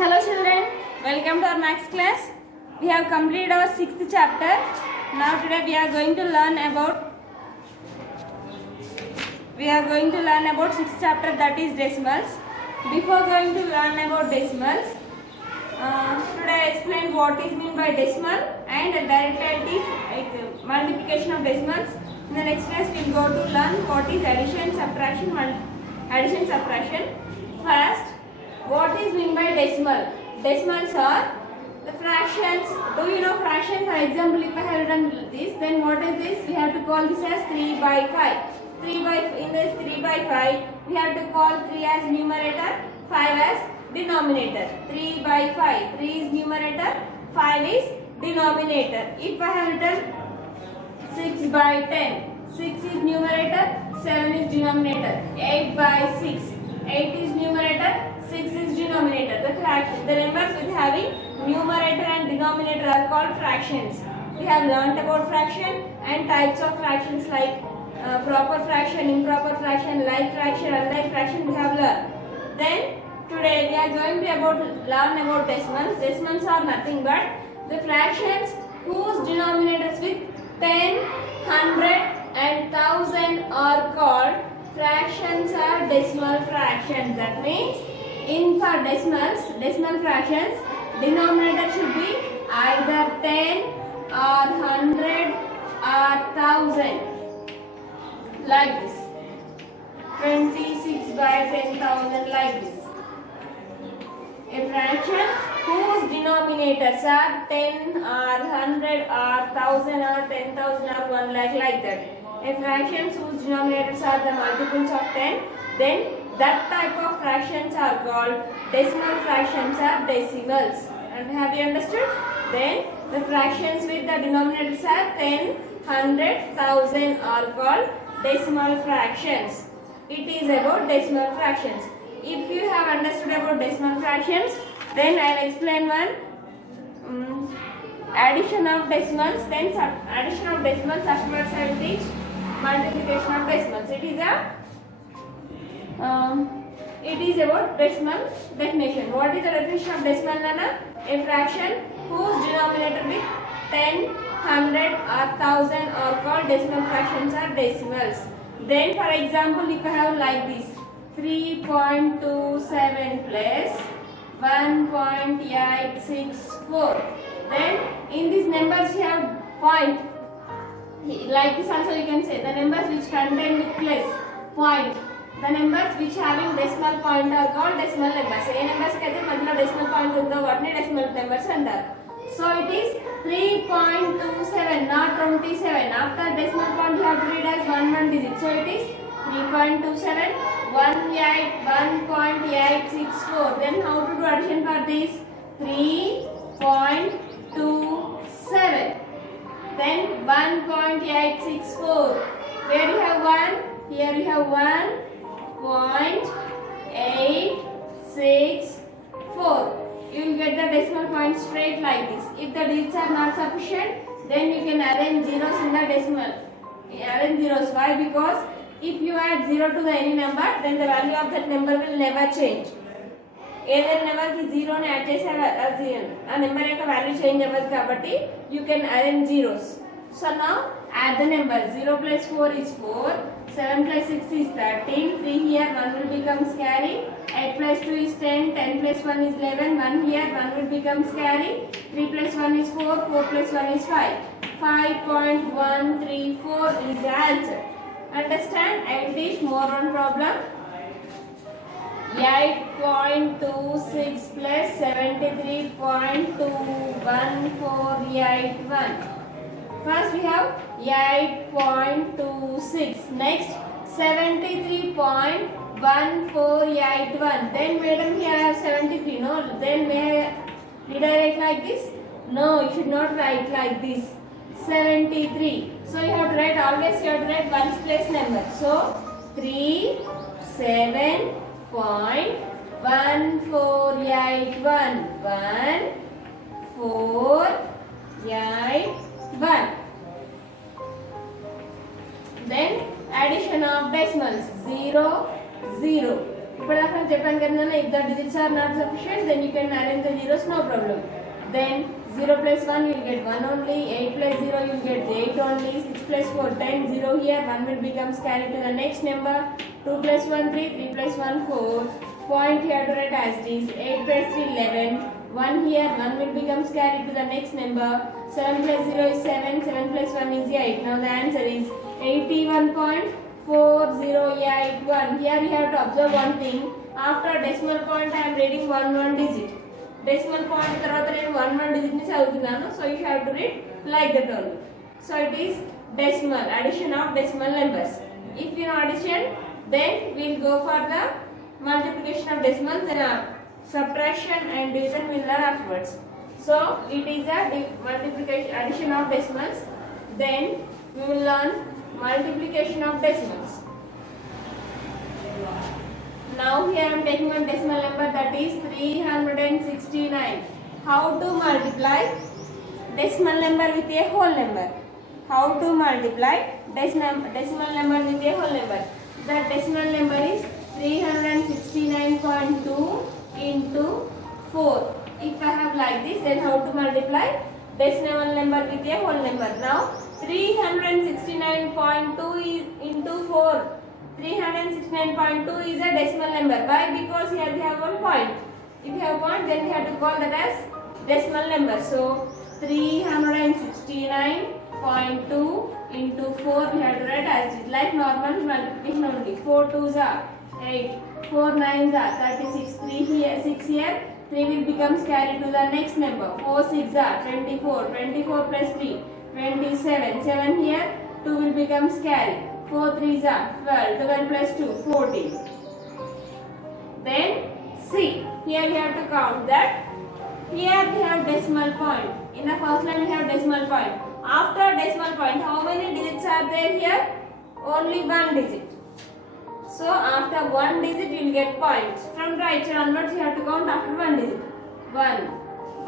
Hello children, welcome to our maths class. We have completed our 6th chapter. Now today we are going to learn about 6th chapter, that is decimals. Before going to learn about decimals, today I explain what is meant by decimal and directly I teach multiplication of decimals. In the next class we will go to learn what is addition, subtraction, First, what is meant by decimal? Decimals are the fractions. Do you know fraction? For example, if I have written this, then what is this? We have to call this as 3 by 5. In this 3 by 5, we have to call 3 as numerator, 5 as denominator. 3 by 5. 3 is numerator, 5 is denominator. If I have written 6 by 10, 6 is numerator, 7 is denominator. 8 by 6, 8 is numerator, 6 is denominator. The numbers with having numerator and denominator are called fractions. We have learnt about fraction and types of fractions like proper fraction, improper fraction, like fraction, unlike fraction we have learned. Then today we are going to learn about decimals. Decimals are nothing but the fractions whose denominators with 10, 100 and 1000 are called fractions or decimal fractions. That means for decimal fractions, denominator should be either 10 or 100 or 1000. Like this. 26 by 10,000 like this. A fraction whose denominators are 10 or 100 or 1000 or 10,000 or 1 like that. A fraction whose denominators are the multiples of 10, then that type of fractions are called decimal fractions or decimals. And have you understood? Then the fractions with the denominators are 10, 100, 1000 are called decimal fractions. It is about decimal fractions. If you have understood about decimal fractions, then I will explain one addition of decimals, then addition of decimals. Afterwards I will teach multiplication of decimals. It is about decimal definition. What is the definition of decimal, Nana? A fraction whose denominator with 10, 100 or 1000 are called decimal fractions or decimals. Then for example, if I have like this 3.27 plus 1.864, then in these numbers you have point. Like this also you can say the numbers which contain with plus point. The numbers which having decimal point are called decimal numbers. A numbers kaithe madhilo decimal point undo vatni decimal numbers antaru. So it is 3.27, not 27. After decimal point you have to read as one digit. So it is 3.27, 1.864. Then how to do addition for this? 3.27. Then 1.864. Where you have 1? Here you have 1.864. You will get the decimal point straight like this. If the digits are not sufficient, then you can arrange zeros in the decimal. Arrange zeros. Why? Because if you add 0 to the any number, then the value of that number will never change. ఏదైనా నెంబర్కి జీరోని add చేసే ఆ number యొక్క value change అవ్వదు కాబట్టి you can arrange zeros. So now add the numbers. 0 plus 4 is 4, 7 plus 6 is 13, 3 here, 1 will become carry, 8 plus 2 is 10, 10 plus 1 is 11, 1 here, 1 will become carry, 3 plus 1 is 4, 4 plus 1 is 5. 5.134 is the answer. Understand? I will teach more on problem. 8.26 plus 73.21481. First we have 8.26. Next 73.1481. Then madam here I have 73. No, then may I redirect like this? No, you should not write like this. 73. So you have to write, always you have to write ones place number. So 37.1481. 1481. Then addition of decimals 0, 0. ఇప్పటిదాకా చెప్పాను కదా, if the digits are not sufficient, then you can arrange the zeros, no problem. Then 0 plus 1 you will get 1 only, 8 plus 0 you will get 8 only, 6 plus 4 10, 0 here, 1 will become carried to the next number, 2 plus 1 3, 3 plus 1 4, point here to write as it is, 8 plus 3 11, 1 here, 1 will become carried to the next number, 7 plus 0 is 7, 7 plus 1 is 8, now the answer is 81.4081. Here you have to observe one thing, after decimal point I am reading one digit. Decimal point తర్వాత నేను one digit ని చదువుతున్నాను, so you have to read like that only. So it is decimal, addition of decimal numbers. If you know addition, then we will go for the multiplication of decimals, then subtraction and division will learn afterwards. So it is a multiplication, addition of decimals, then we will learn multiplication of decimals. Now here I am taking one decimal number, that is 369. How to multiply decimal number with a whole number? How to multiply decimal number with a whole number? The decimal number is 369.2 into 4. If I have like this, then how to multiply decimal number with a whole number? Now 369.2 is into 4. 369.2 is a decimal number. Why? Because here we have one point. If you have point, then we have to call that as decimal number. So 369.2 into 4 we have to write as it, like normal multiplication only. 4 2s are 8, 4 9s are 36, 3 here, 6 here, 3 will become carried to the next number. 4 6 are 24, 24 plus 3 27, 7 here, 2 will become carried. 4 3s are 12, 12 plus 2 14. Then see, here we have to count that. Here we have decimal point. In the first line we have decimal point. After decimal point, how many digits are there here? Only one digit. So after one digit you will get points. From right side onwards you have to count after one digit.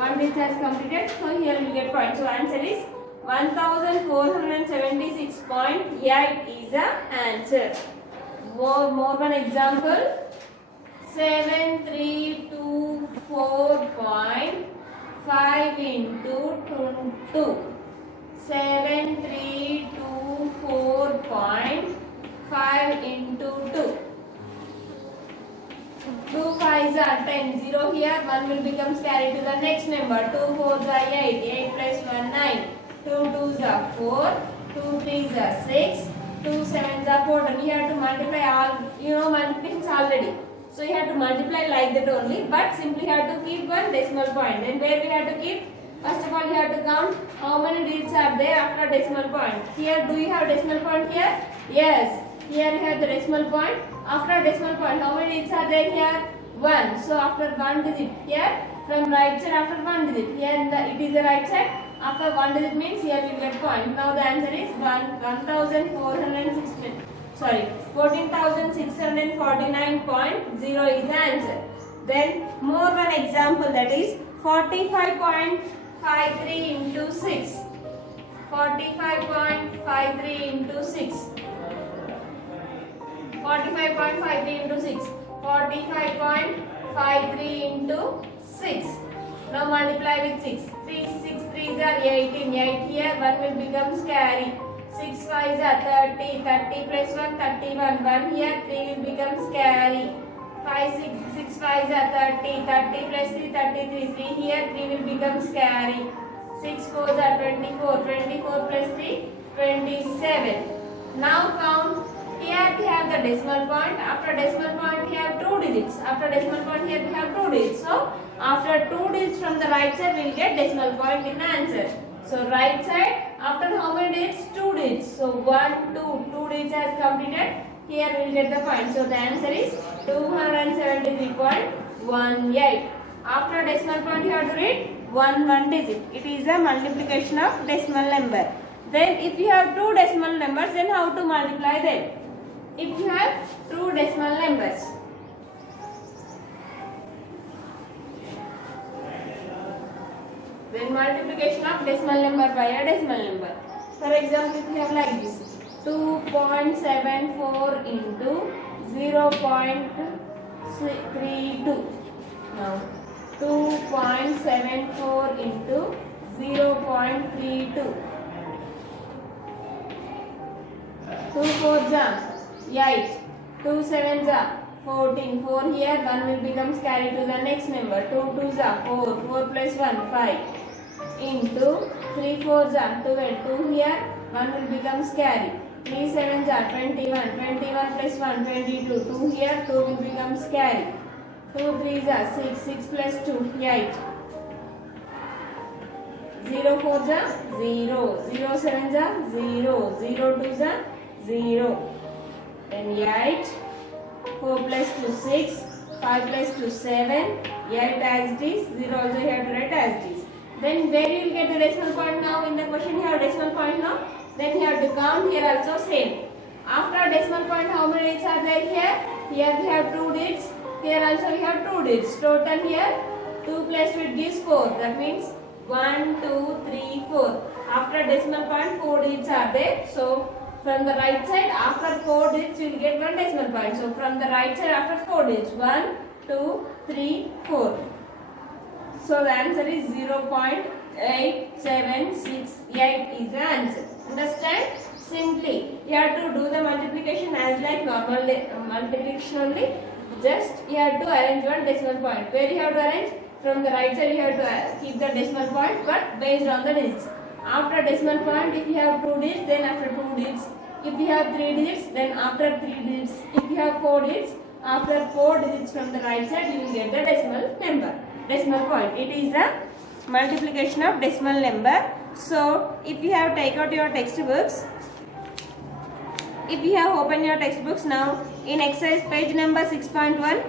One digit has completed, so here you will get points. So answer is 1476.8 is the answer. More one example. 7324.5 into 2. 7324.5 into 2. 2 5s are 10, 0 here, 1 will become carried to the next number. 2 4s are 8, 8 plus 1 9. 2 2s are 4, 2 3s are 6, 2 7s are 14. You have to multiply all, you know multiplications already. So you have to multiply like that only, but simply have to keep one decimal point. Then where we have to keep? First of all you have to count how many digits are there after decimal point. Here do you have decimal point here? Yes. Here you have the decimal point. After decimal point, how many digits are there here? 1. So after one digit here, from right side after one digit. Here it is the right side. After one digit means here we get point. Now the answer is 14,649.0 is the answer. Then more one example, that is 45.53 into 6. 45.53 into 6. 45.53 into 6. 45.53 into 6. Now multiply with 6. 3 6 3s are 18. 8 here, 1 will become carry. 6 5s are 30. 30 plus 1 31. 1 here, 3 will become carry. 5 6 5s are 30. 30 plus 3 33. 3 here, 3 will become carry. 6 4s are 24. 24 plus 3 27. Now count. Here we have the decimal point. After decimal point we have 2 digits. After decimal point here we have 2 digits. So after 2 digits from the right side we will get decimal point in the answer. So right side after how many digits? 2 digits. So 1 2 digits has completed. Here we will get the point. So the answer is 273.18. After decimal point you have to read one digit. It is a multiplication of decimal number. Then if you have two decimal numbers, then how to multiply them? If you have two decimal numbers, then multiplication of decimal number by a decimal number. For example, if you have like this, 2.74 into 0.74 32. Now 2.74 into 0.32. 2 4s are 8. 2 7s are 14. 4 here, 1 will becomes carried to the next number. 2 2s are 4. 4 plus 1, 5. Into 3 4s are 12. 2 here, 1 will becomes carried. 3 7s are 21. 21 plus 1, 22. 2 here, 2 will becomes carried. 2 3s are 6. 6 plus 2, 8. 0 4s are 0. 0 7s are 0. 0 2s are 0. Then 8. 4 plus 2, 6. 5 plus 2, 7. 8 as it is. 0 also you have to write as it is. Then where you will get the decimal point now? In the question you have decimal point now. Then you have to count here also same. After decimal point, how many digits are there here? Here we have 2 digits. Here also we have 2 digits. Total here 2 plus 2 it gives 4. That means 1, 2, 3, 4. After decimal point 4 digits are there. So from the right side after 4 digits you will get one decimal point. So from the right side after 4 digits 1, 2, 3, 4. So the answer is 0.8768 is the answer. Understand? Simply you have to do the multiplication as like normal multiplication only. Just you have to arrange one decimal point. Where you have to arrange? From the right side you have to keep the decimal point, but based on the digits. After decimal point, if you have 2 digits, then after 2 digits. If you have 3 digits, then after 3 digits. If you have 4 digits, after 4 digits from the right side, you will get the decimal number, decimal point. It is a multiplication of decimal number. So, if you have take out your textbooks, if you have opened your textbooks now, in exercise page number 6.1,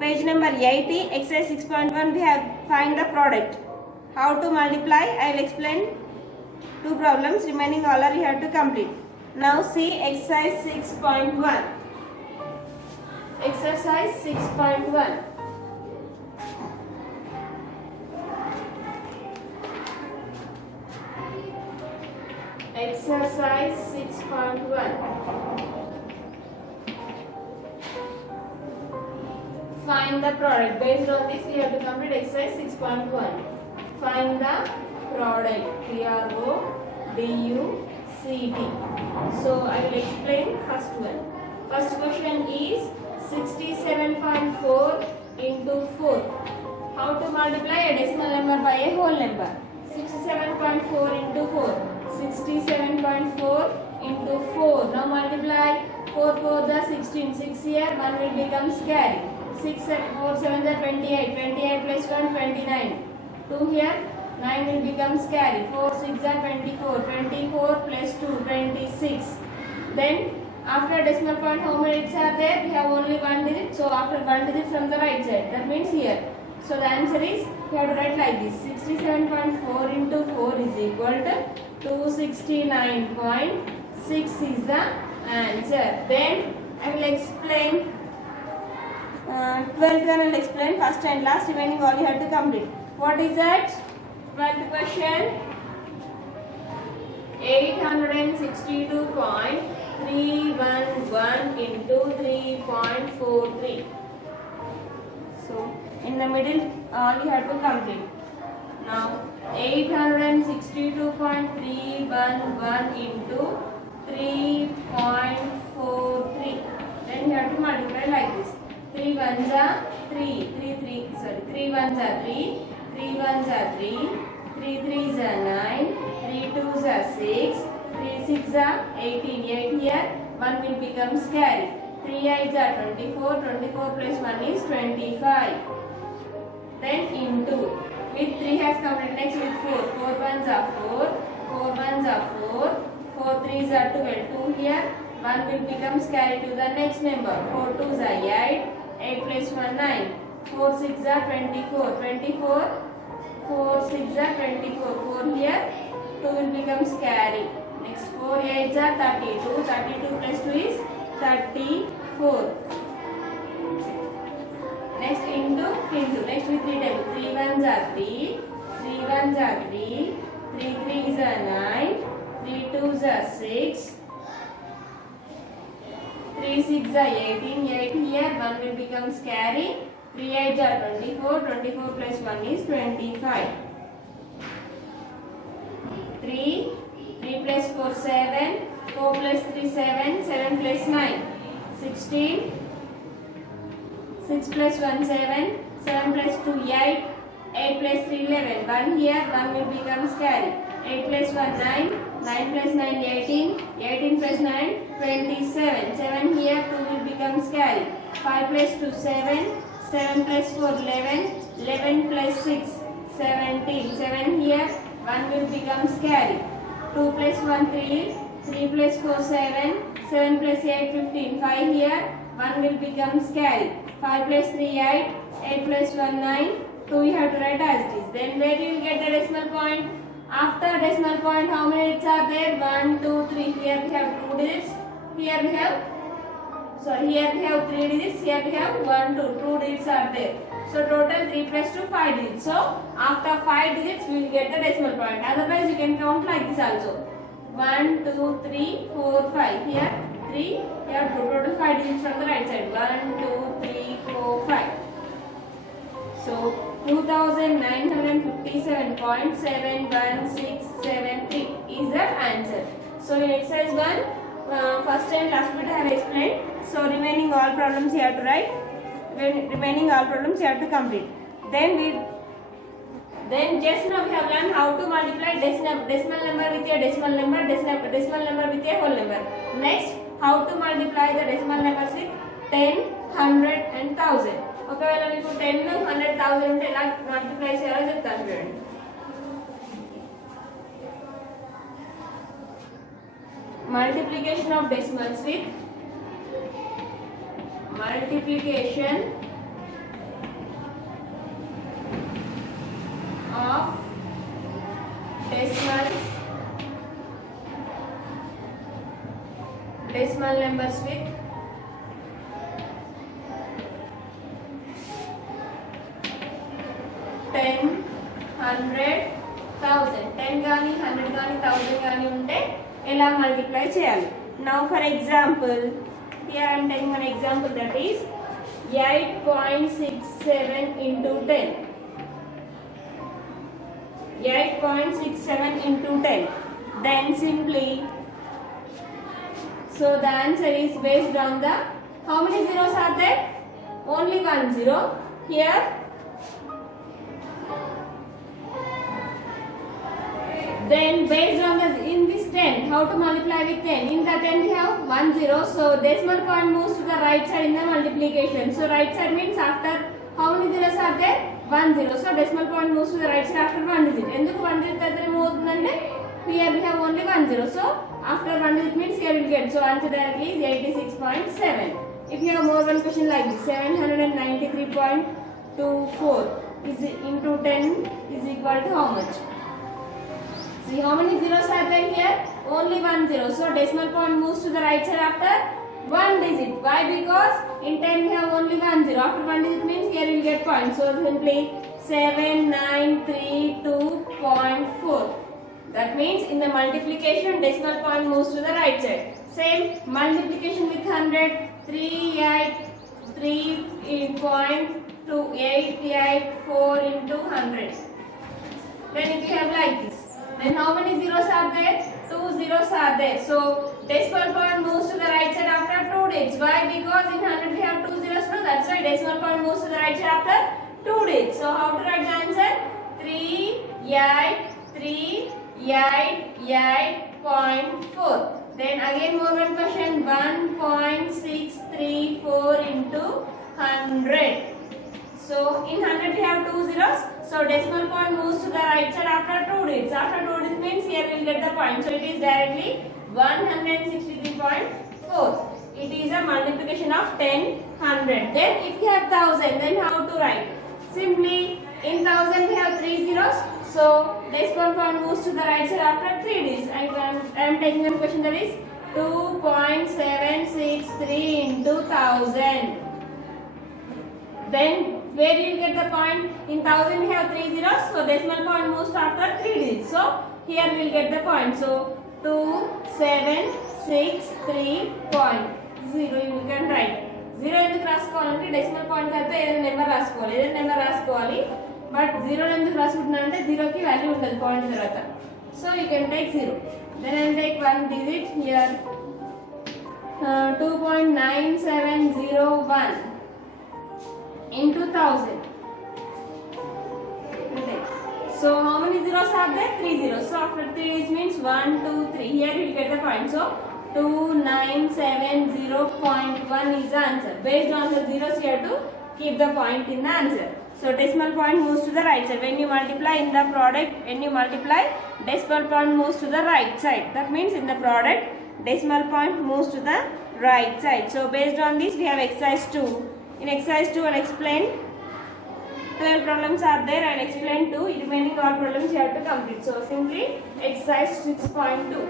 page number 80, exercise 6.1, we have find the product. How to multiply? I will explain 2 problems. Remaining all are you have to complete. Now see exercise 6.1. Exercise 6.1. Exercise 6.1. Find the product. Based on this, we have to complete exercise 6.1. Find the product. PRODUCT. So I will explain first one. First question is 67.4 into 4. How to multiply a decimal number by a whole number? 67.4 into 4. 67.4 into 4. Now multiply. 4 4 the 16. 6 here. 1 will become carry. 6 4 7 the 28. 28 plus 1 29. 2 here. 9 will become carry. 4 6 are 24. 24 plus 2 26. Then after decimal point how many digits are there? We have only 1 digit. So after 1 digit from the right side. That means here. So the answer is you have to write like this. 67.4 into 4 is equal to 269.6 is the answer. Then I will explain 12th one. I will explain first and last. Remaining all you have to complete. What is that? 12th question. 862.311 into 3.43. So in the middle all you have to complete. Now 862.311 into 3.43. Then you have to multiply like this. 3 ones are 3. 3 ones are 3. 3 ones are 3. 3 threes are 9. 3 twos are 6. 3 6 are 18. 8 here. 1 will become carry. 3 eights are 24. 24 plus 1 is 25. Then into. With 3 has completed. Next with 4. 4 ones are 4. 4 ones are 4. 4 threes are 12. 2 here. 1 will become carry to the next number. 4 twos are 8. 8 plus 1 9. 4 6 are 24. 24. 4 6 are 24. 4 here. 2 will become carry. Next 4 8s are 32. 32 plus 2 is 34. Next into. Next with 3 tables. 3 ones are 3. 3 ones are 3. 3 threes are 9. 3 twos are 6. 3 6 are 18, 8 here, 1 will becomes carry, 3 8 are 24, 24 plus 1 is 25. 3 plus 4 7, 4 plus 3 7, 7 plus 9 16, 6 plus 1 7, 7 plus 2 8, 8 plus 3 11, 1 here, 1 will becomes carry, 8 plus 1 9, 9 plus 9 18, 18 plus 9 27, 7 here, 2 will becomes carry, 5 plus 2 7, 7 plus 4 11, 11 plus 6 17, 7 here, 1 will becomes carry, 2 plus 1 3, 3 plus 4 7, 7 plus 8 15, 5 here, 1 will becomes carry, 5 plus 3 8, 8 plus 1 9, 2 you have to write as it is. Then where you will get the decimal point? After decimal point, how many digits are there? 1 2 3. Here we have 2 digits, here we have 3 digits, here we have 1 2, 2 digits are there. So total 3 plus 2 5 digits. So after 5 digits we will get the decimal point. Otherwise you can count like this also. 1 2 3 4 5. Here 3, here total 5 digits from the right side. 1 2 3 4 5. So 2957.71673 is the answer. So in exercise 1, first and last bit I have explained. So remaining all problems you have to write. Remaining all problems you have to complete. Then just now we have learned how to multiply decimal number with a decimal number, decimal number with a whole number. Next, how to multiply the decimal numbers with 10, 100 and 1000. ఒకవేళ మీకు 10 100 1000 ఉంటే ఎలా multiply చేయాలో చెప్తాను చూడండి. Multiplication of decimals with multiplication of decimal numbers with 10, 100, 1000. 10 గాని 100 గాని 1000 గాని ఉంటే ఎలా మల్టిప్లై చేయాలి? Now for example, here I am taking one example, that is 8.67 into 10. 8.67 into 10. Then simply, so the answer is based on the, how many zeros are there? Only one zero. Here then based on the, in this 10, how to multiply with 10? In the 10 we have 1 0, so decimal point moves to the right side in the multiplication. So right side means after how many zeros are there? 1 0. So decimal point moves to the right side after 1 digit. Enduku 1 digit adre move avutundante here we have only 1 0. So after 1 digit means here we will get. So answer directly is 86.7. If you have more one question like this, 793.24 is into 10 is equal to how much? See how many zeros are there here? Only 1 0. So decimal point moves to the right side after 1 digit. Why? Because in 10 we have only 1 0. After 1 digit means here we will get point. So simply 7932.4. That means in the multiplication decimal point moves to the right side. Same multiplication with 100. 3.884 into 100. Then if you have like this, then how many zeros are there? 2 zeros are there. So decimal point moves to the right side after 2 digits. Why? Because in 100 we have 2 zeros. No, that's why decimal point moves to the right side after 2 digits. So how to write the answer? 388.4. Then again more one question. 1.634 into 100. So in 100 we have 2 zeros. So decimal point moves to the right side after 2 digits. After 2 digits means here we will get the point. So it is directly 163.4. It is a multiplication of 10, 100. Then if you have 1000, then how to write? Simply in 1000 we have 3 zeros. So decimal point moves to the right side after 3 digits. I am taking one question, that is 2.763 into 1000. Then where you will get the point? In 1000 we have 3 zeros. So decimal point moves after 3 digits. So here we will get the point. So 2763.0. 0 you can write. 0 ఎందుకు రాసుకోవాలంటే decimal point తర్వాత ఏదైనా number రాసుకోవాలి but 0 ఎందుకు రాసుకుంటున్నానంటే 0 కి value ఉండదు point తర్వాత. So you can take 0. Then I take one digit here 2.9701 into 1000. So how many zeros are there? 3 zeros. So after 3 it means 1, 2, 3. Here you will get the point. So 2970.1 is the answer. Based on the zeros you have to keep the point in the answer. So decimal point moves to the right side. When you multiply in the product, decimal point moves to the right side. That means in the product, decimal point moves to the right side. So based on this we have exercise 2. In exercise 2 I'll explain 12 problems are there. I'll explain 2. Remaining all problems you have to complete. So simply exercise 6.2.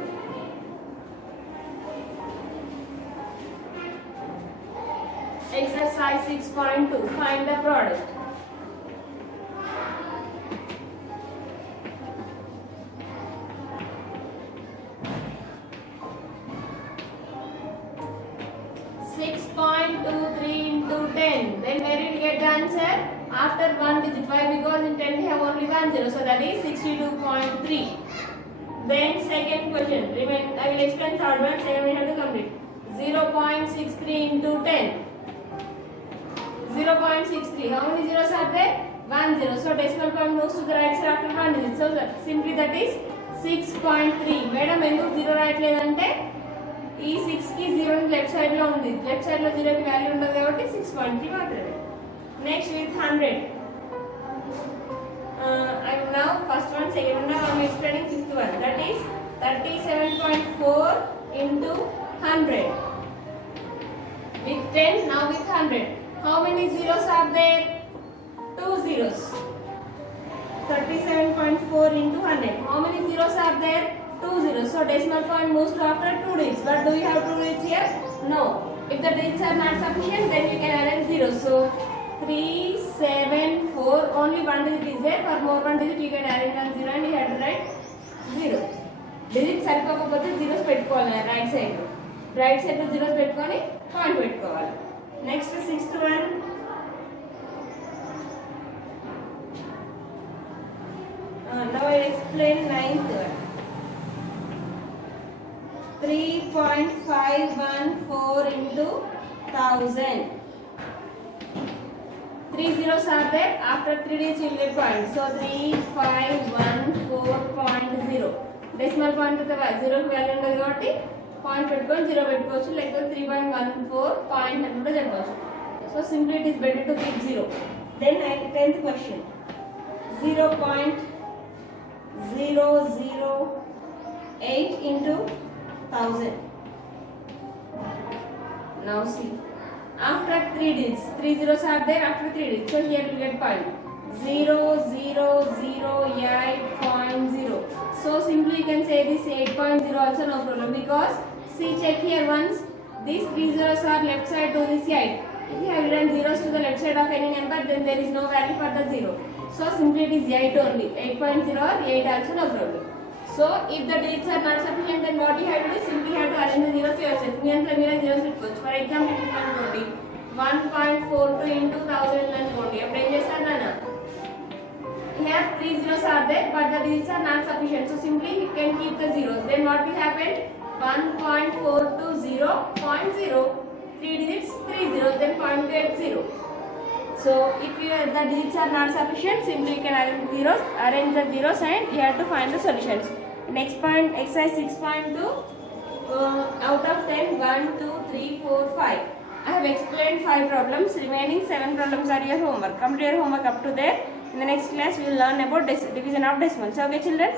Exercise 6.2. Find the product. Into 10. Then where you will get the answer? After one digit. Why? Because in 10 we have only one zero. So that is 62.3. Then second question. I will explain third one. Second we have to complete. 0.63 into 10. 0.63. How many zeros are there? 1 zero. So decimal point moves to the right side after one digit. So simply that is 6.3. Madam, ఎందుకు 0 రాయట్లేదంటే ఈ 6 కి 0 left side లో ఉంది. Left side లో 0 కి value ఉండదు కాబట్టి 6.3 మాత్రమే. Next with 100. I am now first one, second one. Now I am explaining fifth one. That is 37.4 into 100. With 10, now with 100. How many zeros are there? 2 zeros. 37.4 into 100. How many zeros are there? 2 zeros. So decimal point moves to after 2 digits. But do you have 2 digits here? No. If the digits are not sufficient, then you can add zeros. So 3, 7, 4. Only one digit is there. For more one digit, you can add in 0 and you have to write 0. Digits సరిపోకపోతే zeros పెట్టుకోవాలి right side. Right side లో zeros పెట్టుకొని point పెట్టుకోవాలి. Next sixth one. Now I explain ninth one. 3.514 into 1000. 3 zeros are there. After 3 digits you will get point. So 3514.0. Decimal point to the 0 value ఉండదు కాబట్టి point పెట్టుకొని 0 పెట్టుకోవచ్చు, లేకపోతే 3.14 point అని కూడా చెప్పవచ్చు. So simply it is better to keep 0. Then 10th question. 0.008 into 1000. Now see, after 3 digits, 3 zeros are there after 3 digits. So here you get point 0008.0. So simply you can say this 8.0 also no problem, because see, check here once. These 3 zeros are left side to this side. If you have written zeros to the left side of any number, then there is no value for the 0. So simply it is 8 only. 8.0 or 8 also no problem. So if the digits are not sufficient, then what you have to do? Simply have to arrange the zeros yourself. Zeros. For example, 1.42 into 1000 అనుకోండి. అప్పుడు ఏం చేస్తారు నాన్న? Here 3 zeros are there, but the digits are not sufficient. So simply you can keep the zeros. Then what will happen? 1.420.0. 3 digits, 3 zeros, then point get 0. So if the digits are not sufficient, simply you can arrange the zeros and you have to find the solutions. Next point, exercise 6.2. Out of 10, 1, 2, 3, 4, 5. I have explained 5 problems. Remaining 7 problems are your homework. Complete your homework up to there. In the next class, we will learn about division of decimals. Okay, children?